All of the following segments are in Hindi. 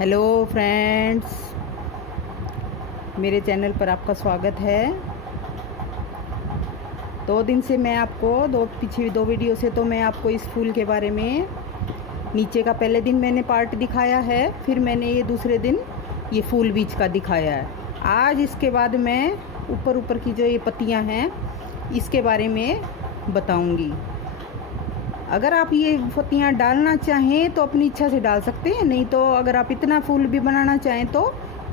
हेलो फ्रेंड्स, मेरे चैनल पर आपका स्वागत है। 2 दिन से मैं आपको पिछली 2 वीडियो से तो मैं आपको इस फूल के बारे में नीचे का पहले दिन मैंने पार्ट दिखाया है, फिर मैंने ये दूसरे दिन ये फूल बीच का दिखाया है। आज इसके बाद मैं ऊपर ऊपर की जो ये पत्तियां हैं इसके बारे में बताऊंगी। अगर आप ये पत्तियाँ डालना चाहें तो अपनी इच्छा से डाल सकते हैं, नहीं तो अगर आप इतना फूल भी बनाना चाहें तो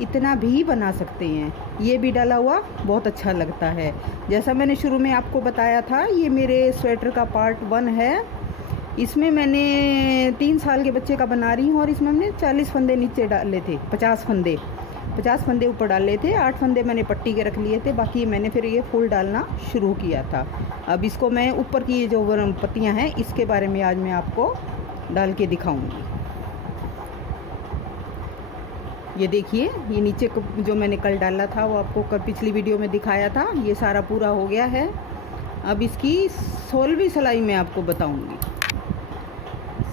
इतना भी बना सकते हैं। ये भी डाला हुआ बहुत अच्छा लगता है। जैसा मैंने शुरू में आपको बताया था, ये मेरे स्वेटर का पार्ट 1 है। इसमें मैंने 3 साल के बच्चे का बना रही हूँ और इसमें हमने 40 फंदे नीचे डाले थे, 50 फंदे ऊपर डाले थे, 8 फंदे मैंने पट्टी के रख लिए थे, बाकी मैंने फिर ये फूल डालना शुरू किया था। अब इसको मैं ऊपर की जो पत्तियां हैं इसके बारे में आज मैं आपको डाल के दिखाऊंगी। ये देखिए, ये नीचे जो मैंने कल डाला था वो आपको कल पिछली वीडियो में दिखाया था, ये सारा पूरा हो गया है। अब इसकी 16वीं सिलाई में आपको बताऊंगी।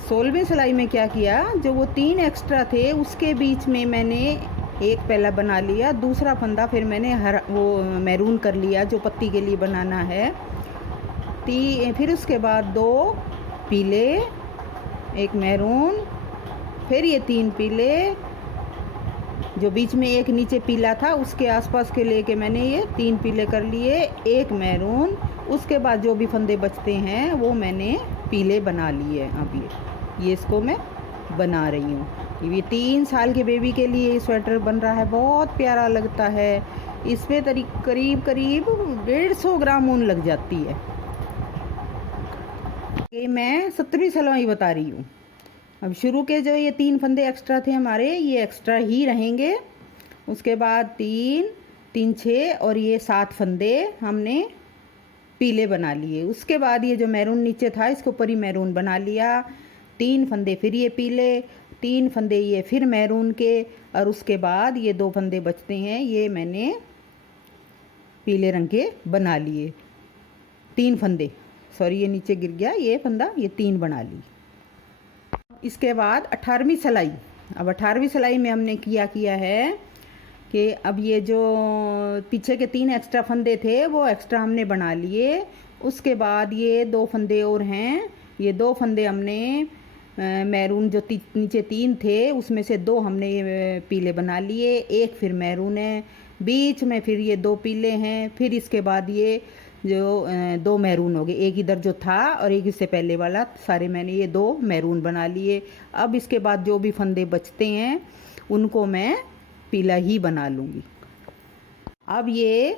16वीं सिलाई में क्या किया, जो वो 3 एक्स्ट्रा थे उसके बीच में मैंने एक पहला बना लिया, दूसरा फंदा फिर मैंने वो मैरून कर लिया जो पत्ती के लिए बनाना है। फिर उसके बाद 2 पीले, एक मैरून, फिर ये 3 पीले, जो बीच में एक नीचे पीला था उसके आसपास के लेके मैंने ये 3 पीले कर लिए, एक मैरून। उसके बाद जो भी फंदे बचते हैं वो मैंने पीले बना लिए। अब ये इसको मैं बना रही हूँ। ये 3 साल के बेबी के लिए ये स्वेटर बन रहा है, बहुत प्यारा लगता है। इसमें करीब 150 ग्राम ऊन लग जाती है। ये मैं 17वीं सिलाई बता रही हूँ। अब शुरू के जो ये 3 फंदे एक्स्ट्रा थे हमारे, ये एक्स्ट्रा ही रहेंगे। उसके बाद 3 3 6 और ये 7 फंदे हमने पीले बना लिए। उसके बाद ये जो मैरून नीचे था इसके ऊपर ही मैरून बना लिया। 3 फंदे फिर ये पीले, 3 फंदे ये फिर मैरून के, और उसके बाद ये 2 फंदे बचते हैं ये मैंने पीले रंग के बना लिए। 3 फंदे, सॉरी ये नीचे गिर गया ये फंदा, ये 3 बना ली। इसके बाद 18वीं सिलाई। अब 18वीं सिलाई में हमने किया है कि अब ये जो पीछे के 3 एक्स्ट्रा फंदे थे वो एक्स्ट्रा हमने बना लिए। उसके बाद ये 2 फंदे और हैं, ये 2 फंदे हमने मैरून जो नीचे 3 थे उसमें से 2 हमने ये पीले बना लिए, एक फिर मैरून है, बीच में फिर ये 2 पीले हैं, फिर इसके बाद ये जो 2 मैरून हो गए, एक इधर जो था और एक इससे पहले वाला, सारे मैंने ये 2 मैरून बना लिए। अब इसके बाद जो भी फंदे बचते हैं उनको मैं पीला ही बना लूँगी। अब ये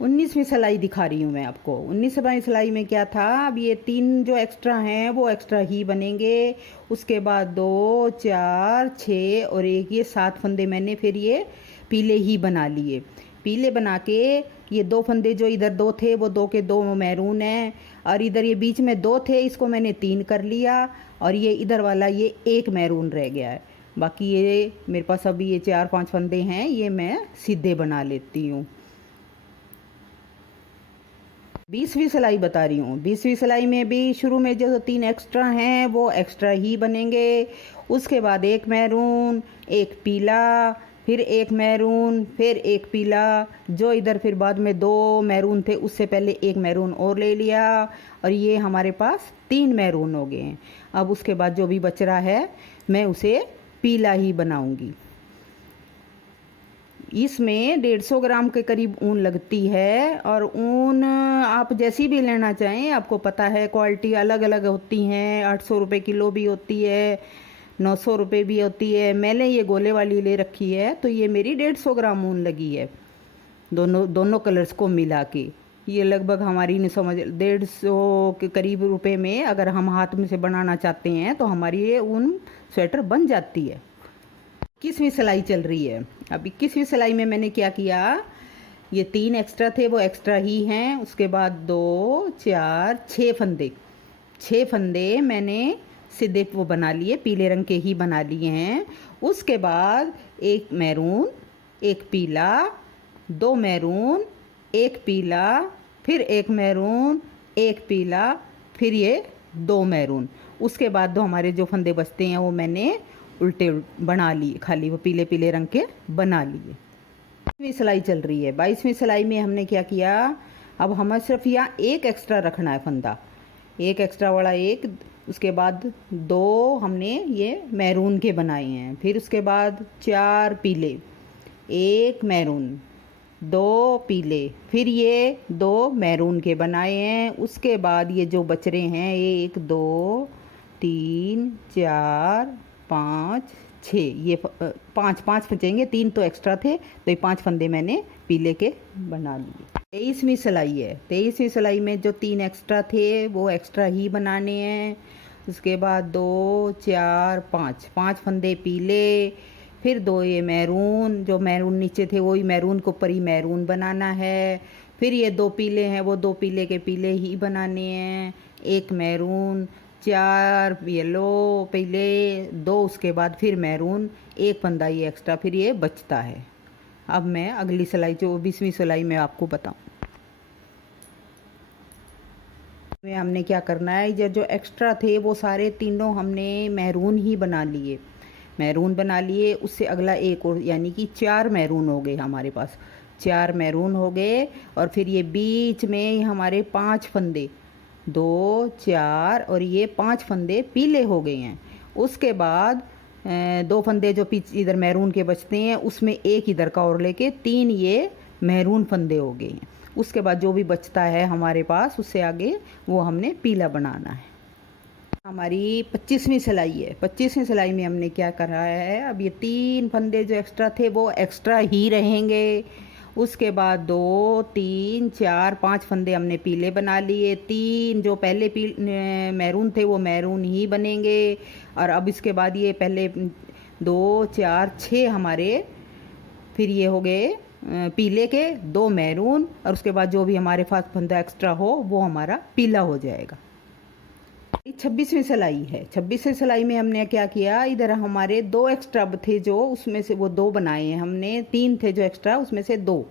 19वीं सिलाई दिखा रही हूँ मैं आपको। 19वीं सिलाई में क्या था, अब ये 3 जो एक्स्ट्रा हैं वो एक्स्ट्रा ही बनेंगे। उसके बाद 2 4 6 और एक ये 7 फंदे मैंने फिर ये पीले ही बना लिए। पीले बना के ये 2 फंदे जो इधर 2 थे वो 2 के 2 मैरून हैं, और इधर ये बीच में 2 थे इसको मैंने 3 कर लिया, और ये इधर वाला ये 1 मैरून रह गया है। बाकी ये मेरे पास अभी ये 4-5 फंदे हैं, ये मैं सीधे बना लेती हूँ। 20वीं सिलाई बता रही हूँ। 20वीं सिलाई में भी शुरू में जो 3 एक्स्ट्रा हैं वो एक्स्ट्रा ही बनेंगे। उसके बाद 1 मैरून, 1 पीला, फिर 1 मैरून, फिर 1 पीला, जो इधर फिर बाद में 2 मैरून थे उससे पहले 1 मैरून और ले लिया, और ये हमारे पास 3 मैरून हो गए हैं। अब उसके बाद जो भी बच रहा है मैं उसे पीला ही बनाऊंगी। इसमें 150 ग्राम के करीब ऊन लगती है, और ऊन आप जैसी भी लेना चाहें, आपको पता है क्वालिटी अलग अलग होती हैं। 800 रुपये किलो भी होती है, 900 रुपये भी होती है। मैंने ये गोले वाली ले रखी है तो ये मेरी 150 ग्राम ऊन लगी है, दोनों कलर्स को मिला के। ये लगभग हमारी नहीं समझ 150 के करीब रुपए में अगर हम हाथ में से बनाना चाहते हैं तो हमारी ये ऊन स्वेटर बन जाती है। 21वीं सिलाई चल रही है। अब 21वीं सिलाई में मैंने क्या किया, ये 3 एक्स्ट्रा थे वो एक्स्ट्रा ही हैं। उसके बाद 2 4 6 फंदे मैंने सीधे वो बना लिए, पीले रंग के ही बना लिए हैं। उसके बाद 1 मैरून, 1 पीला, 2 मैरून, 1 पीला, फिर 1 मैरून, 1 पीला, फिर ये 2 मैरून। उसके बाद 2 हमारे जो फंदे बचते हैं वो मैंने उल्टे बना लिए, खाली वो पीले पीले रंग के बना लिए। 22वीं सिलाई चल रही है। 22वीं सिलाई में हमने क्या किया, अब हमें सिर्फ यहाँ एक एक्स्ट्रा रखना है फंदा, एक एक्स्ट्रा वाला एक, उसके बाद 2 हमने ये मैरून के बनाए हैं, फिर उसके बाद 4 पीले, 1 मैरून, 2 पीले, फिर ये 2 मैरून के बनाए हैं। उसके बाद ये जो बच रहे हैं 1 2 3 4 5 6, ये 5 बचेंगे, 3 तो एक्स्ट्रा थे, तो ये 5 फंदे मैंने पीले के बना लिए। 23वीं सिलाई है। 23वीं सिलाई में जो 3 एक्स्ट्रा थे वो एक्स्ट्रा ही बनाने हैं। उसके बाद 2 4 5 फंदे पीले, फिर 2 ये मैरून, जो मैरून नीचे थे वही मैरून को ऊपर ही मैरून बनाना है। फिर ये 2 पीले हैं, वो 2 पीले के पीले ही बनाने हैं, 1 मैरून, 4 येलो पीले, 2 उसके बाद फिर मैरून, 1 फंदा ये एक्स्ट्रा फिर ये बचता है। अब मैं अगली सिलाई जो 20वीं सिलाई में आपको बताऊं, में हमने क्या करना है, जो एक्स्ट्रा थे वो सारे तीनों हमने मैरून ही बना लिए, मैरून बना लिए। उससे अगला एक और, यानी कि 4 मैरून हो गए हमारे पास, 4 मैरून हो गए। और फिर ये बीच में हमारे 5 फंदे, 2 4 और ये 5 फंदे पीले हो गए हैं। उसके बाद 2 फंदे जो पीछे इधर मैरून के बचते हैं उसमें एक इधर का और लेके 3 ये मैरून फंदे हो गए हैं। उसके बाद जो भी बचता है हमारे पास उससे आगे वो हमने पीला बनाना है। हमारी 25वीं सिलाई है। 25वीं सिलाई में हमने क्या करा है, अब ये 3 फंदे जो एक्स्ट्रा थे वो एक्स्ट्रा ही रहेंगे। उसके बाद 2 3 4 5 फंदे हमने पीले बना लिए, 3 जो पहले मैरून थे वो मैरून ही बनेंगे। और अब इसके बाद ये पहले 2 4 6 हमारे फिर ये हो गए पीले के, 2 मैरून, और उसके बाद जो भी हमारे पास फंदा एक्स्ट्रा हो वो हमारा पीला हो जाएगा। 26वीं सिलाई है। 26वीं सिलाई में हमने क्या किया, इधर हमारे 2 एक्स्ट्रा थे जो, उसमें से वो 2 बनाए हैं हमने, 3 थे जो एक्स्ट्रा उसमें से 2,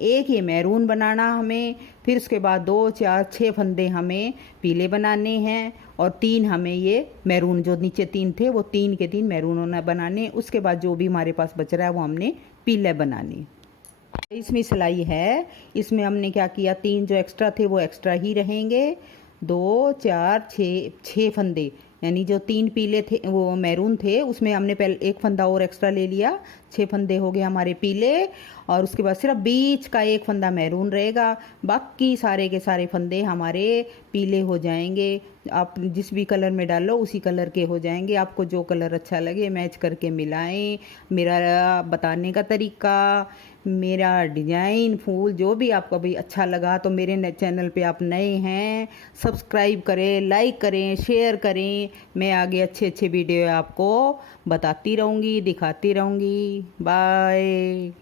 एक ये मैरून बनाना हमें। फिर उसके बाद 2 4 6 फंदे हमें पीले बनाने हैं, और 3 हमें ये मैरून, जो नीचे 3 थे वो 3 के 3 मैरून बनाने। उसके बाद जो भी हमारे पास बच रहा है वो हमने पीले बनाने। 23वीं सिलाई है। इसमें हमने क्या किया, 3 जो एक्स्ट्रा थे वो एक्स्ट्रा ही रहेंगे, 2 4 6 फंदे, यानी जो 3 पीले थे वो मैरून थे उसमें हमने पहले एक फंदा और एक्स्ट्रा ले लिया, 6 फंदे हो गए हमारे पीले। और उसके बाद सिर्फ बीच का एक फंदा मैरून रहेगा, बाकी सारे के सारे फंदे हमारे पीले हो जाएंगे। आप जिस भी कलर में डालो उसी कलर के हो जाएंगे, आपको जो कलर अच्छा लगे मैच करके मिलाएं। मेरा बताने का तरीका, मेरा डिजाइन, फूल जो भी आपको भी अच्छा लगा तो मेरे चैनल पे आप नए हैं सब्सक्राइब करें, लाइक करें, शेयर करें। मैं आगे अच्छे अच्छे वीडियो आपको बताती रहूँगी, दिखाती रहूँगी। बाय।